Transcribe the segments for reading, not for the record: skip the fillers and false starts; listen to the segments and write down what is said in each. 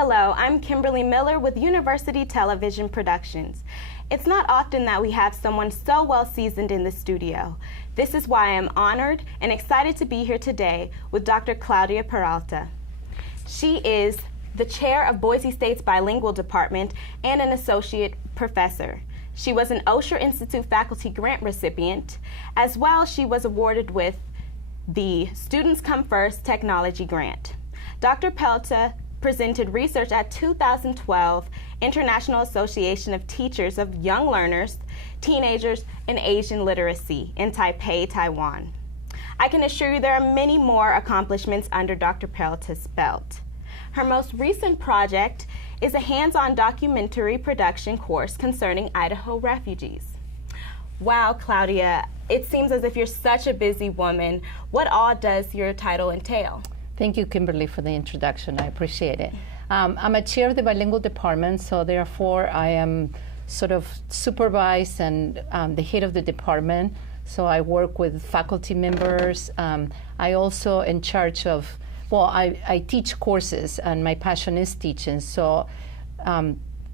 Hello, I'm Kimberly Miller with University Television Productions. It's not often that we have someone so well seasoned in the studio. This is why I am honored and excited to be here today with Dr. Claudia Peralta. She is the chair of Boise State's Bilingual Department and an associate professor. She was an Osher Institute faculty grant recipient. As well, she was awarded with the Students Come First Technology Grant. Dr. Peralta presented research at 2012 International Association of Teachers of Young Learners, Teenagers, and Asian Literacy in Taipei, Taiwan. I can assure you there are many more accomplishments under Dr. Peralta's belt. Her most recent project is a hands-on documentary production course concerning Idaho refugees. Wow, Claudia, it seems as if you're such a busy woman. What all does your title entail? Thank you, Kimberly, for the introduction. I appreciate it. I'm a chair of the Bilingual Department, so therefore I am sort of supervise and the head of the department. So I work with faculty members. I also in charge of, well, I teach courses, and my passion is teaching. So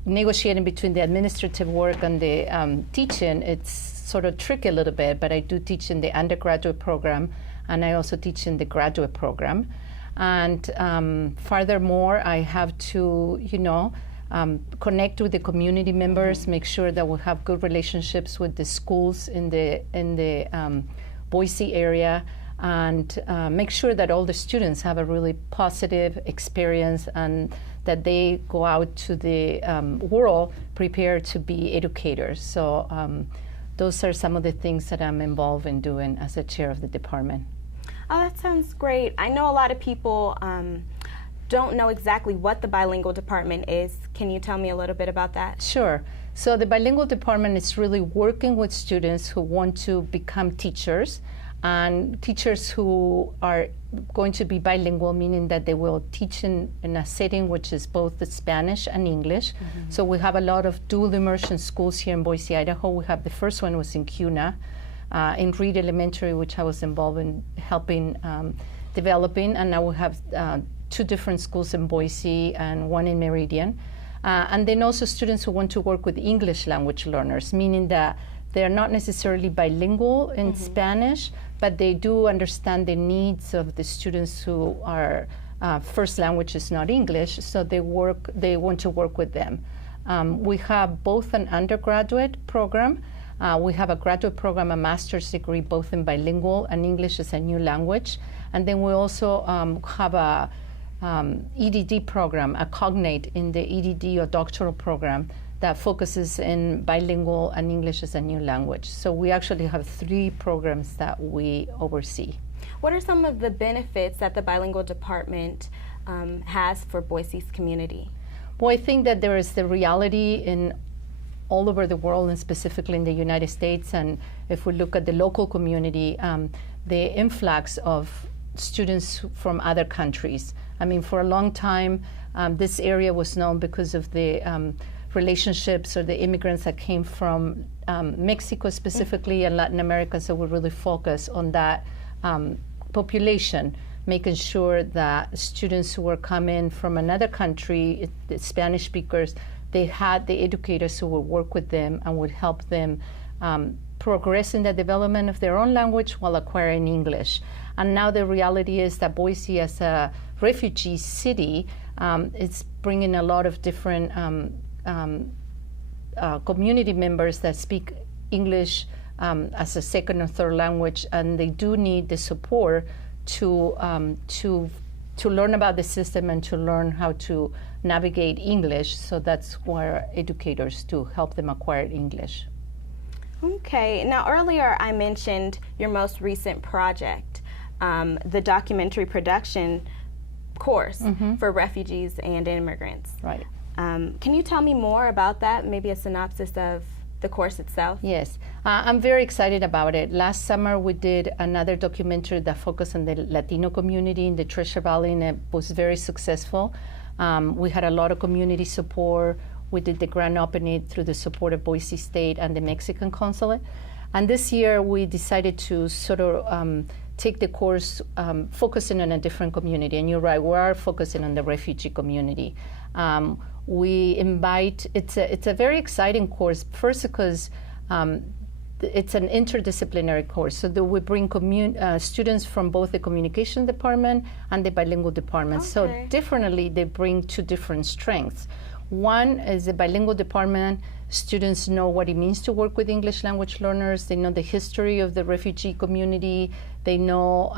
negotiating between the administrative work and the teaching, it's sort of tricky a little bit, but I do teach in the undergraduate program, and I also teach in the graduate program. And furthermore, I have to, connect with the community members, make sure that we have good relationships with the schools in the Boise area, and make sure that all the students have a really positive experience and that they go out to the world prepared to be educators. So those are some of the things that I'm involved in doing as a chair of the department. Oh, that sounds great. I know a lot of people don't know exactly what the Bilingual Department is. Can you tell me a little bit about that? Sure. So the Bilingual Department is really working with students who want to become teachers, and teachers who are going to be bilingual, meaning that they will teach in a setting which is both the Spanish and English. Mm-hmm. So we have a lot of dual immersion schools here in Boise, Idaho. We have the first one was in CUNA, in Reed Elementary, which I was involved in helping developing, and now we have two different schools in Boise and one in Meridian. And then also students who want to work with English language learners, meaning that they're not necessarily bilingual in mm-hmm. Spanish, but they do understand the needs of the students who are first language is not English, so they want to work with them. We have both an undergraduate program. We have a graduate program, a master's degree, both in bilingual and English as a new language. And then we also have a EDD program, a cognate in the EDD or doctoral program that focuses in bilingual and English as a new language. So we actually have 3 programs that we oversee. What are some of the benefits that the Bilingual Department has for Boise's community? Well, I think that there is the reality in all over the world, and specifically in the United States, and if we look at the local community, the influx of students from other countries. I mean, for a long time, this area was known because of the relationships or the immigrants that came from Mexico specifically and Latin America, so we really focus on that population, making sure that students who were coming from another country, the Spanish speakers, they had the educators who would work with them and would help them progress in the development of their own language while acquiring English. And now the reality is that Boise, as a refugee city, is bringing a lot of different community members that speak English as a second or third language, and they do need the support to learn about the system and to learn how to navigate English. So that's where educators to help them acquire English. Okay. Now, earlier I mentioned your most recent project, the documentary production course mm-hmm. for refugees and immigrants. Right. Can you tell me more about that, maybe a synopsis of the course itself? Yes, I'm very excited about it. Last summer we did another documentary that focused on the Latino community in the Treasure Valley, and it was very successful. We had a lot of community support. We did the grand opening through the support of Boise State and the Mexican consulate. And this year we decided to sort of take the course focusing on a different community. And you're right, we are focusing on the refugee community. We invite, it's a very exciting course, first because it's an interdisciplinary course, so that we bring students from both the communication department and the bilingual department. Okay. So differently, they bring two different strengths. One is the bilingual department. Students know what it means to work with English language learners. They know the history of the refugee community. They know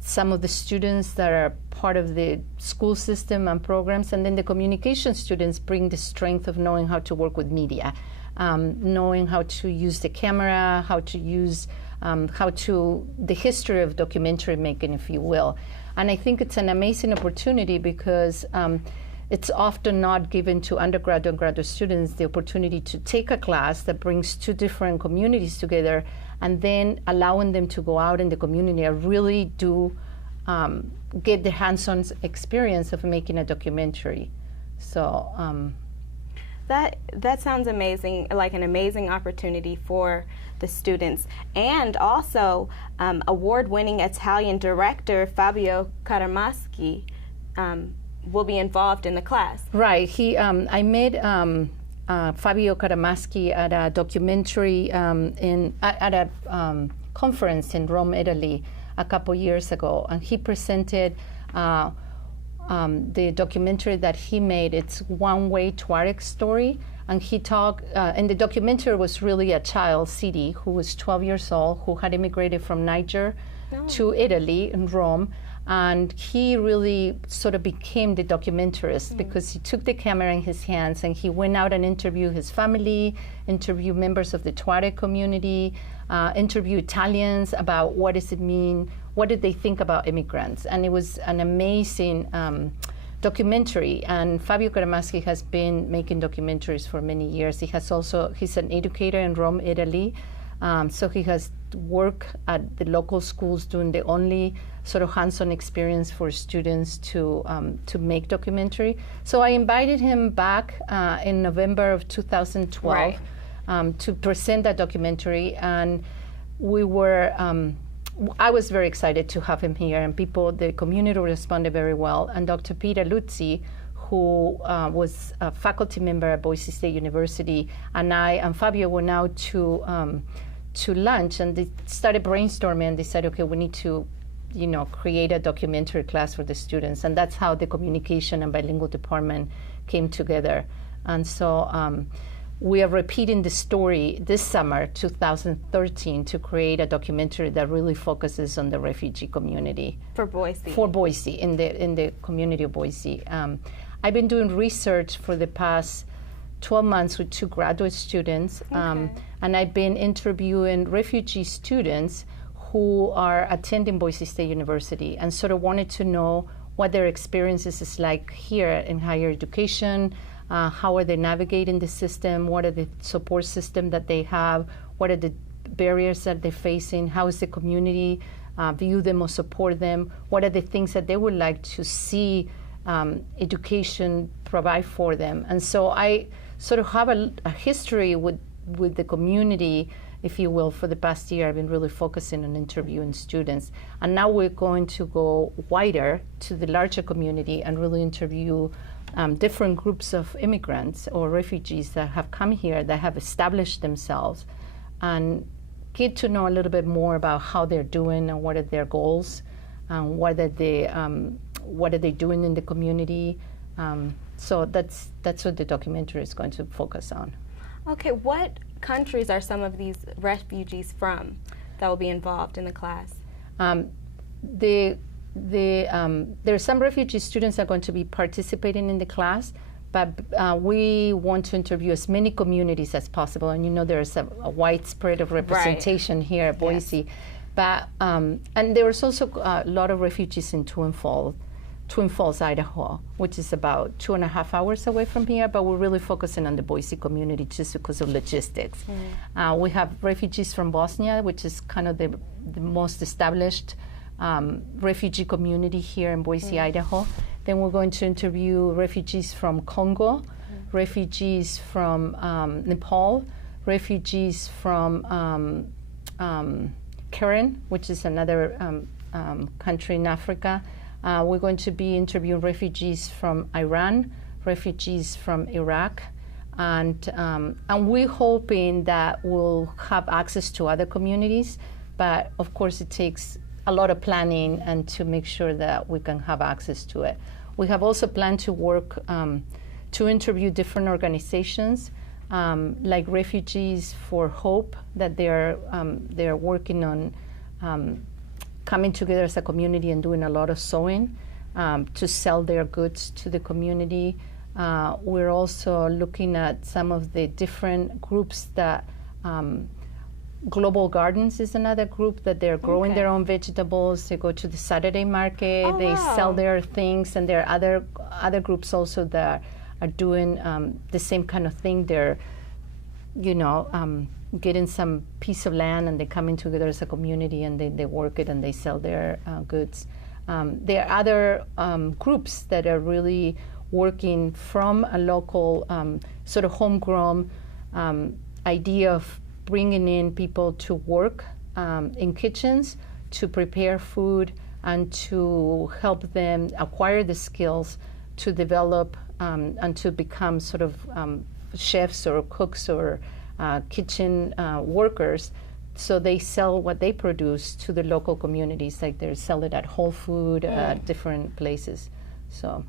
some of the students that are part of the school system and programs. And then the communication students bring the strength of knowing how to work with media, knowing how to use the camera, how to use the history of documentary making, if you will. And I think it's an amazing opportunity because it's often not given to undergrad and graduate students the opportunity to take a class that brings two different communities together, and then allowing them to go out in the community and really do get the hands-on experience of making a documentary. So that sounds amazing, like an amazing opportunity for the students. And also award-winning Italian director Fabio Caramaschi will be involved in the class. Right. I met Fabio Caramaschi at a documentary at a conference in Rome, Italy, a couple years ago, and he presented the documentary that he made. It's One-Way Tuareg Story, and he talked. And the documentary was really a child, Sidi, who was 12 years old, who had immigrated from Niger to Italy in Rome. And he really sort of became the documentarist because he took the camera in his hands and he went out and interviewed his family, interviewed members of the Tuareg community, interviewed Italians about what does it mean, what did they think about immigrants. And it was an amazing documentary. And Fabio Caramaschi has been making documentaries for many years. He's an educator in Rome, Italy. So he has worked at the local schools doing the only sort of hands-on experience for students to make documentary. So I invited him back in November of 2012 to present that documentary, and we were. I was very excited to have him here, and the community responded very well. And Dr. Peter Luzzi, who was a faculty member at Boise State University, and I and Fabio went out to lunch, and they started brainstorming, and they said, okay, we need to create a documentary class for the students. And that's how the communication and bilingual department came together. And so we are repeating the story this summer, 2013, to create a documentary that really focuses on the refugee community. For Boise. For Boise, in the community of Boise. I've been doing research for the past 12 months with 2 graduate students, and I've been interviewing refugee students who are attending Boise State University and sort of wanted to know what their experiences is like here in higher education, how are they navigating the system, what are the support system that they have, what are the barriers that they're facing, how is the community view them or support them, what are the things that they would like to see education provide for them. And so I sort of have a history with the community, if you will. For the past year, I've been really focusing on interviewing students. And now we're going to go wider to the larger community and really interview different groups of immigrants or refugees that have come here, that have established themselves, and get to know a little bit more about how they're doing and what are their goals, what are they doing in the community. So that's what the documentary is going to focus on. Okay, what countries are some of these refugees from that will be involved in the class? There are some refugee students that are going to be participating in the class, but we want to interview as many communities as possible. And there's a wide spread of representation here at Boise. Yes. But and there's also a lot of refugees in Twin Falls, Idaho, which is about 2.5 hours away from here, but we're really focusing on the Boise community just because of logistics. We have refugees from Bosnia, which is kind of the most established refugee community here in Boise, Idaho. Then we're going to interview refugees from Congo, refugees from Nepal, refugees from Karen, which is another country in Africa. We're going to be interviewing refugees from Iran, refugees from Iraq, and we're hoping that we'll have access to other communities, but of course it takes a lot of planning and to make sure that we can have access to it. We have also planned to work to interview different organizations, like Refugees for Hope, that they're working on coming together as a community and doing a lot of sewing to sell their goods to the community. We're also looking at some of the different groups that Global Gardens is another group that they're growing their own vegetables. They go to the Saturday market, they sell their things, and there are other groups also that are doing the same kind of thing. They're, getting some piece of land and they're coming together as a community and they work it and they sell their goods. There are other groups that are really working from a local sort of homegrown idea of bringing in people to work in kitchens, to prepare food, and to help them acquire the skills to develop and to become sort of chefs or cooks or kitchen workers. So they sell what they produce to the local communities, like they sell it at Whole Food, different places. So.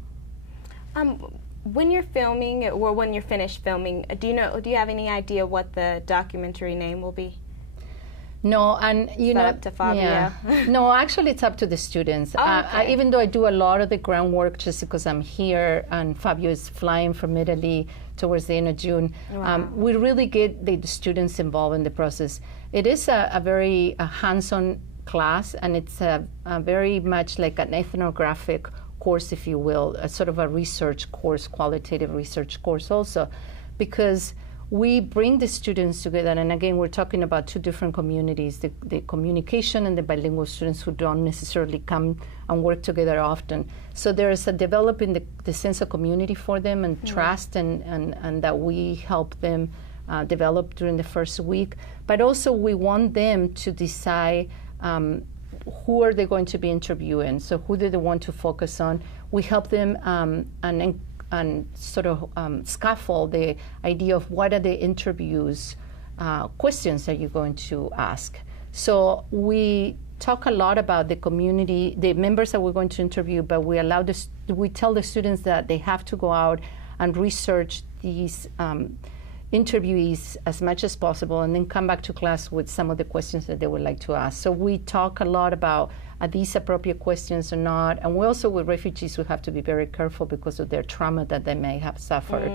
When you're filming, or when you're finished filming, do you have any idea what the documentary name will be? No, and up to Fabio? Yeah. No, actually, it's up to the students. Even though I do a lot of the groundwork, just because I'm here and Fabio is flying from Italy towards the end of June, we really get the students involved in the process. It is a very hands-on class, and it's a very much like an ethnographic course, if you will, a sort of a research course, qualitative research course also, because we bring the students together, and again, we're talking about two different communities, the communication and the bilingual students who don't necessarily come and work together often. So there's a developing the sense of community for them and trust, and that we help them develop during the first week. But also we want them to decide who are they going to be interviewing, so who do they want to focus on. We help them and sort of scaffold the idea of what are the interviews questions that you're going to ask. So we talk a lot about the community, the members that we're going to interview, but we tell the students that they have to go out and research these interviewees as much as possible, and then come back to class with some of the questions that they would like to ask. So we talk a lot about are these appropriate questions or not, and we also, with refugees, we have to be very careful because of their trauma that they may have suffered.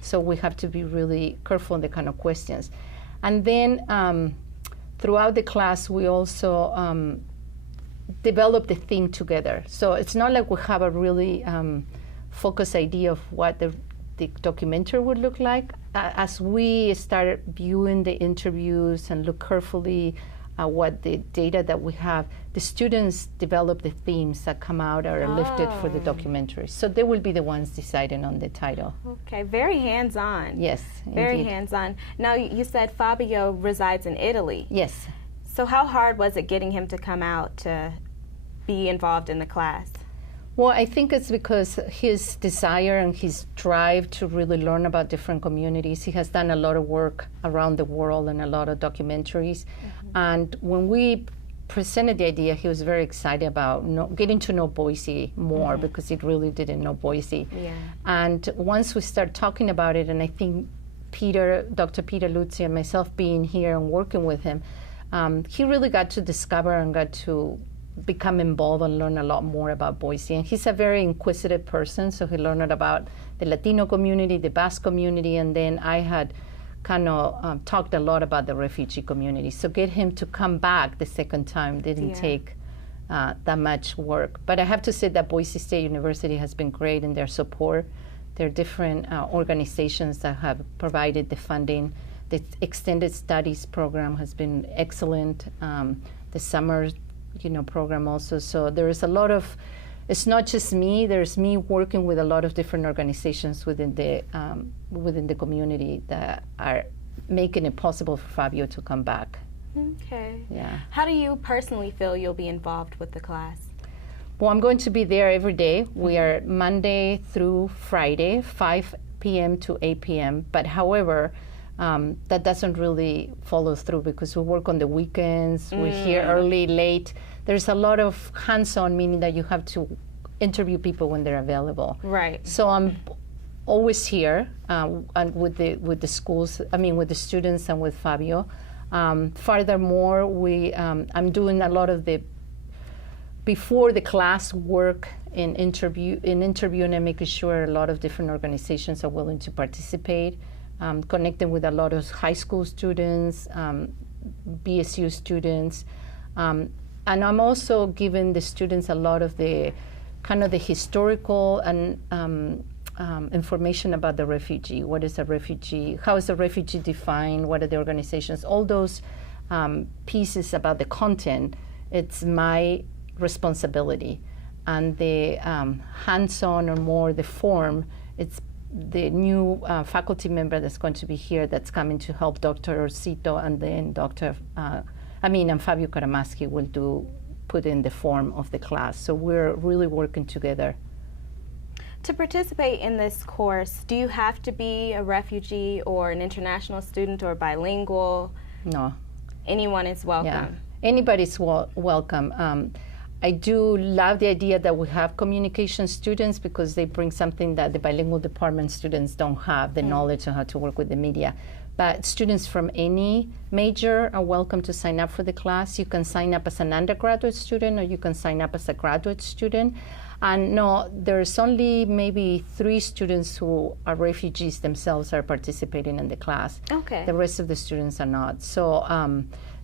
So we have to be really careful on the kind of questions. And then throughout the class, we also develop the theme together. So it's not like we have a really focused idea of what the documentary would look like. As we start viewing the interviews and look carefully at what the data that we have, the students develop the themes that come out or are lifted for the documentary. So they will be the ones deciding on the title. Okay, very hands-on. Yes, very indeed. hands-on. Now, you said Fabio resides in Italy. Yes. So how hard was it getting him to come out to be involved in the class? Well, I think it's because his desire and his drive to really learn about different communities. He has done a lot of work around the world and a lot of documentaries. And when we presented the idea, he was very excited about getting to know Boise more, because he really didn't know Boise. Yeah. And once we start talking about it, and I think Dr. Peter Luzzi and myself being here and working with him, he really got to discover and got to become involved and learn a lot more about Boise. And he's a very inquisitive person, so he learned about the Latino community, the Basque community, and then I had kind of talked a lot about the refugee community. So get him to come back the second time didn't take that much work. But I have to say that Boise State University has been great in their support. There are different organizations that have provided the funding. The extended studies program has been excellent. The summer program also. So there is a lot of, it's not just me, there's me working with a lot of different organizations within the community that are making it possible for Fabio to come back. Okay. Yeah. How do you personally feel you'll be involved with the class? Well, I'm going to be there every day. We are Monday through Friday, 5 p.m. to 8 p.m. But however, that doesn't really follow through because we work on the weekends. We're here early, late. There's a lot of hands-on, meaning that you have to interview people when they're available. Right. So I'm always here and with the schools. I mean, with the students and with Fabio. Furthermore, I'm doing a lot of the before the class work in interviewing and making sure a lot of different organizations are willing to participate, connecting with a lot of high school students, BSU students, and I'm also giving the students a lot of the kind of the historical and information about the refugee. What is a refugee? How is a refugee defined? What are the organizations? All those pieces about the content, it's my responsibility. And the hands-on or more the form, it's the new faculty member that's going to be here that's coming to help Dr. Cito, and then and Fabio Karamaschi will put in the form of the class. So we're really working together. To participate in this course, do you have to be a refugee or an international student or bilingual? No. Anyone is welcome. Yeah. Anybody's welcome. I do love the idea that we have communication students because they bring something that the bilingual department students don't have, the knowledge on how to work with the media. But students from any major are welcome to sign up for the class. You can sign up as an undergraduate student or you can sign up as a graduate student. And no, there's only maybe 3 students who are refugees themselves are participating in the class. Okay. The rest of the students are not. So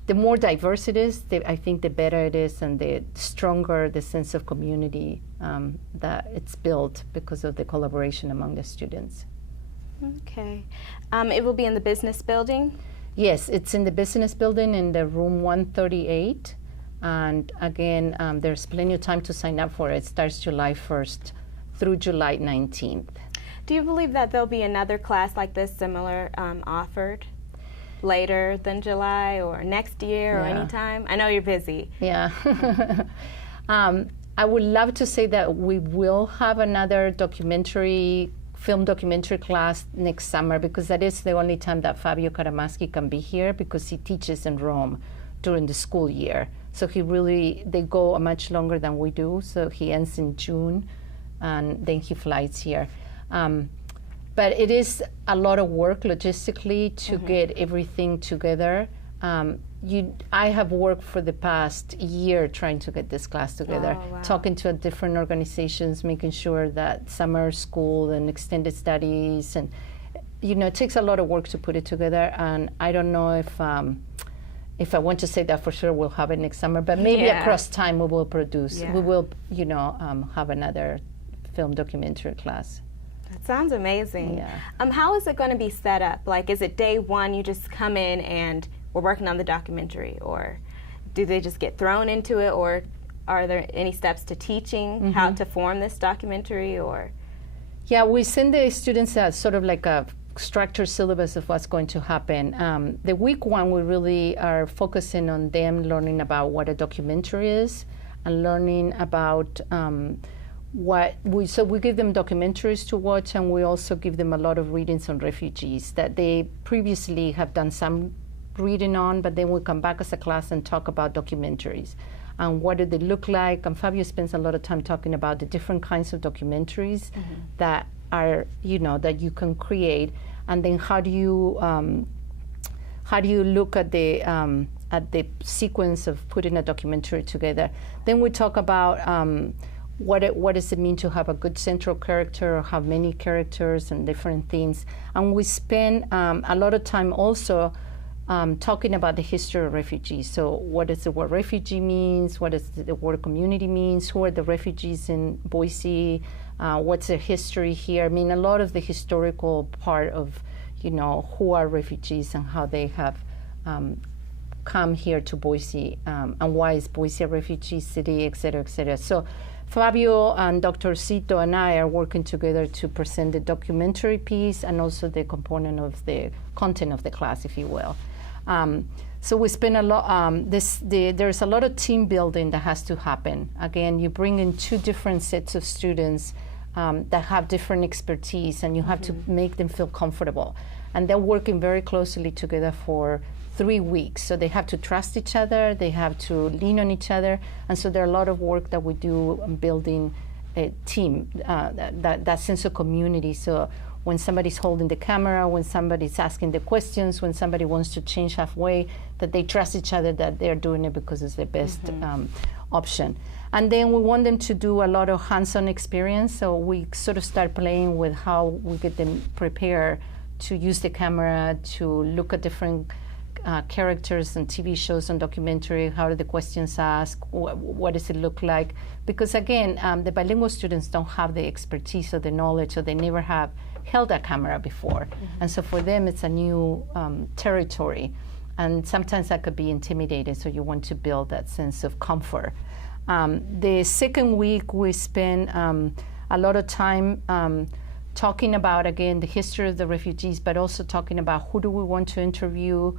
the more diverse it is, I think the better it is and the stronger the sense of community that it's built because of the collaboration among the students. Okay. It will be in the business building? Yes, it's in the business building in the room 138. And again, there's plenty of time to sign up for it. It starts July 1st through July 19th. Do you believe that there'll be another class like this similar offered later than July or next year or anytime? I know you're busy. Yeah. I would love to say that we will have another film documentary class next summer because that is the only time that Fabio Karamaschi can be here because he teaches in Rome during the school year. So they go much longer than we do. So he ends in June and then he flies here. But it is a lot of work logistically to get everything together. I have worked for the past year trying to get this class together, talking to different organizations, making sure that summer school and extended studies, and it takes a lot of work to put it together. And I don't know if I want to say that for sure we'll have it next summer, but maybe across time we will produce. We will, have another film documentary class. That sounds amazing. Yeah. How is it going to be set up? Like, is it day one, you just come in and we're working on the documentary, or do they just get thrown into it, or are there any steps to teaching how to form this documentary, or? Yeah, we send the students sort of like a structured syllabus of what's going to happen. The week one, we really are focusing on them learning about what a documentary is and learning about so we give them documentaries to watch, and we also give them a lot of readings on refugees that they previously have done some reading on, but then we come back as a class and talk about documentaries and what do they look like. And Fabio spends a lot of time talking about the different kinds of documentaries that are, that you can create, and then how do you look at the sequence of putting a documentary together. Then we talk about what does it mean to have a good central character or have many characters and different things. And we spend a lot of time also talking about the history of refugees. So what does the word refugee means? What does the word community means? Who are the refugees in Boise? What's their history here? I mean, a lot of the historical part of, who are refugees and how they have come here to Boise, and why is Boise a refugee city, et cetera, et cetera. So Fabio and Dr. Cito and I are working together to present the documentary piece and also the component of the content of the class, if you will. So we spend a lot. There's a lot of team building that has to happen. Again, you bring in two different sets of students that have different expertise, and you have to make them feel comfortable. And they're working very closely together for 3 weeks. So they have to trust each other. They have to lean on each other. And so there are a lot of work that we do in building a team, that sense of community. So when somebody's holding the camera, when somebody's asking the questions, when somebody wants to change halfway, that they trust each other that they're doing it because it's the best option. And then we want them to do a lot of hands-on experience. So we sort of start playing with how we get them prepared to use the camera, to look at different characters and TV shows and documentary. How are the questions asked? What does it look like? Because again, the bilingual students don't have the expertise or the knowledge, or they never have held a camera before. And so for them, it's a new territory. And sometimes that could be intimidating, so you want to build that sense of comfort. The second week, we spend a lot of time talking about, again, the history of the refugees, but also talking about who do we want to interview,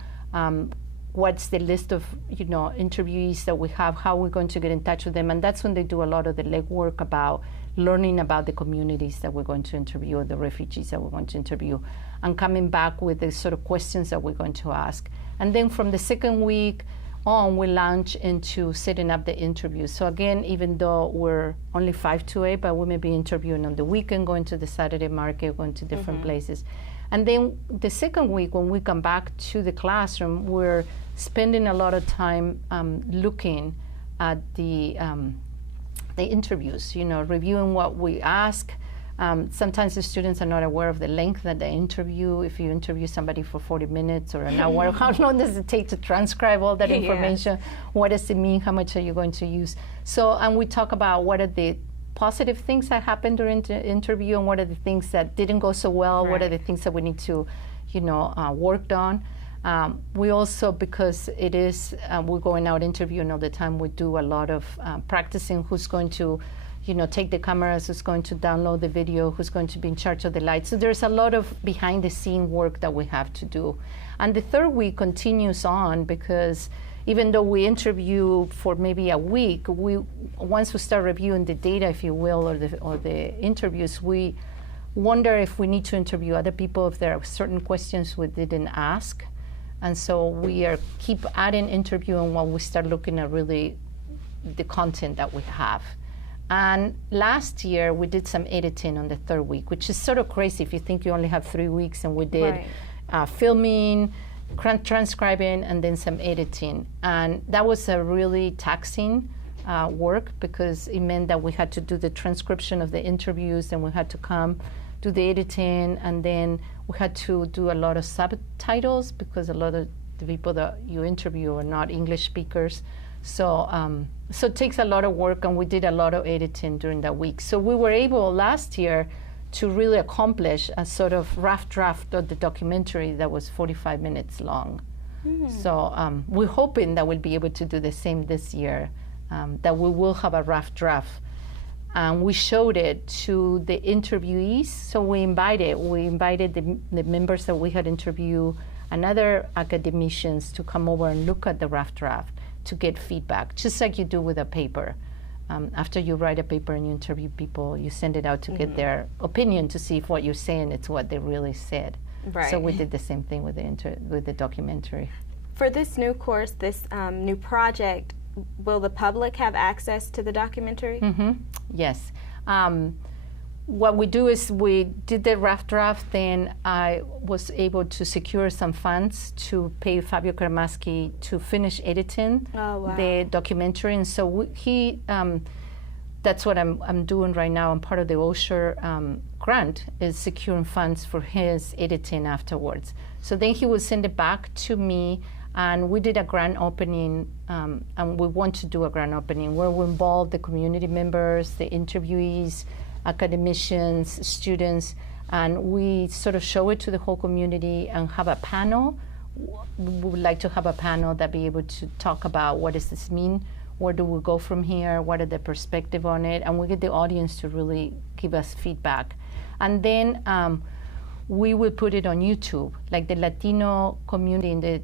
what's the list of interviewees that we have, how we're going to get in touch with them. And that's when they do a lot of the legwork about learning about the communities that we're going to interview, or the refugees that we're going to interview, and coming back with the sort of questions that we're going to ask. And then from the second week on, we launch into setting up the interviews. So again, even though we're only 5 to 8, but we may be interviewing on the weekend, going to the Saturday market, going to different places. And then the second week, when we come back to the classroom, we're spending a lot of time looking at the interviews, reviewing what we ask. Sometimes the students are not aware of the length that they interview. If you interview somebody for 40 minutes or an hour, how long does it take to transcribe all that information? What does it mean? How much are you going to use? So, and we talk about what are the positive things that happened during the interview, and what are the things that didn't go so well, what are the things that we need to, work on. We also, because it is, we're going out interviewing all the time, we do a lot of practicing who's going to, take the cameras, who's going to download the video, who's going to be in charge of the lights. So there's a lot of behind the scene work that we have to do. And the third week continues on, because even though we interview for maybe a week, once we start reviewing the data, if you will, or the interviews, we wonder if we need to interview other people, if there are certain questions we didn't ask. And so we keep adding interviewing while we start looking at really the content that we have. And last year, we did some editing on the third week, which is sort of crazy if you think you only have 3 weeks, and we did filming, transcribing, and then some editing. And that was a really taxing work, because it meant that we had to do the transcription of the interviews, and we had to come do the editing, and then we had to do a lot of subtitles, because a lot of the people that you interview are not English speakers. So it takes a lot of work, and we did a lot of editing during that week. So we were able last year to really accomplish a sort of rough draft of the documentary that was 45 minutes long. So we're hoping that we'll be able to do the same this year, that we will have a rough draft. And we showed it to the interviewees. So we invited the members that we had interviewed and other academicians to come over and look at the rough draft to get feedback, just like you do with a paper. After you write a paper and you interview people, you send it out to get their opinion, to see if what you're saying is what they really said. Right. So we did the same thing with the documentary. For this new course, this new project, will the public have access to the documentary? Yes. What we do is we did the rough draft, then I was able to secure some funds to pay Fabio Kramaschi to finish editing the documentary. And so that's what I'm doing right now. I'm part of the OSHA grant, is securing funds for his editing afterwards. So then he will send it back to me, and we did a grand opening, and we want to do a grand opening where we involve the community members, the interviewees, academicians, students, and we sort of show it to the whole community and have a panel. We would like to have a panel that be able to talk about what does this mean, where do we go from here, what are the perspective on it, and we get the audience to really give us feedback. And then we will put it on YouTube. Like the Latino community in the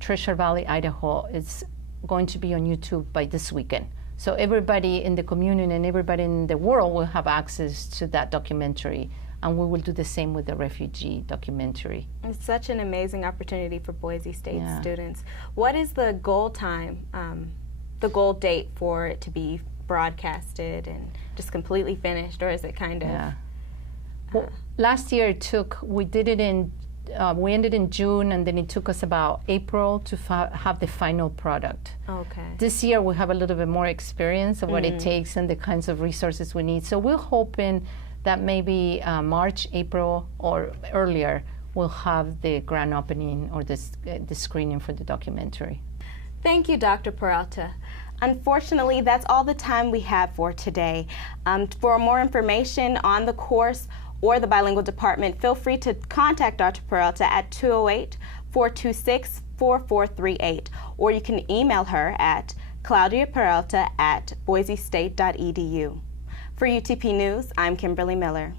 Treasure Valley, Idaho, is going to be on YouTube by this weekend. So everybody in the community and everybody in the world will have access to that documentary. And we will do the same with the Refugee Documentary. It's such an amazing opportunity for Boise State students. What is the goal time, the goal date for it to be broadcasted and just completely finished, or is it kind of? Well, last year we ended in June, and then it took us about April to have the final product. Okay. This year we have a little bit more experience of what it takes and the kinds of resources we need. So we're hoping that maybe March, April, or earlier, we'll have the grand opening or the screening for the documentary. Thank you, Dr. Peralta. Unfortunately, that's all the time we have for today. For more information on the course or the Bilingual Department, feel free to contact Dr. Peralta at 208-426-4438, or you can email her at claudiaperalta@boisestate.edu. For UTP News, I'm Kimberly Miller.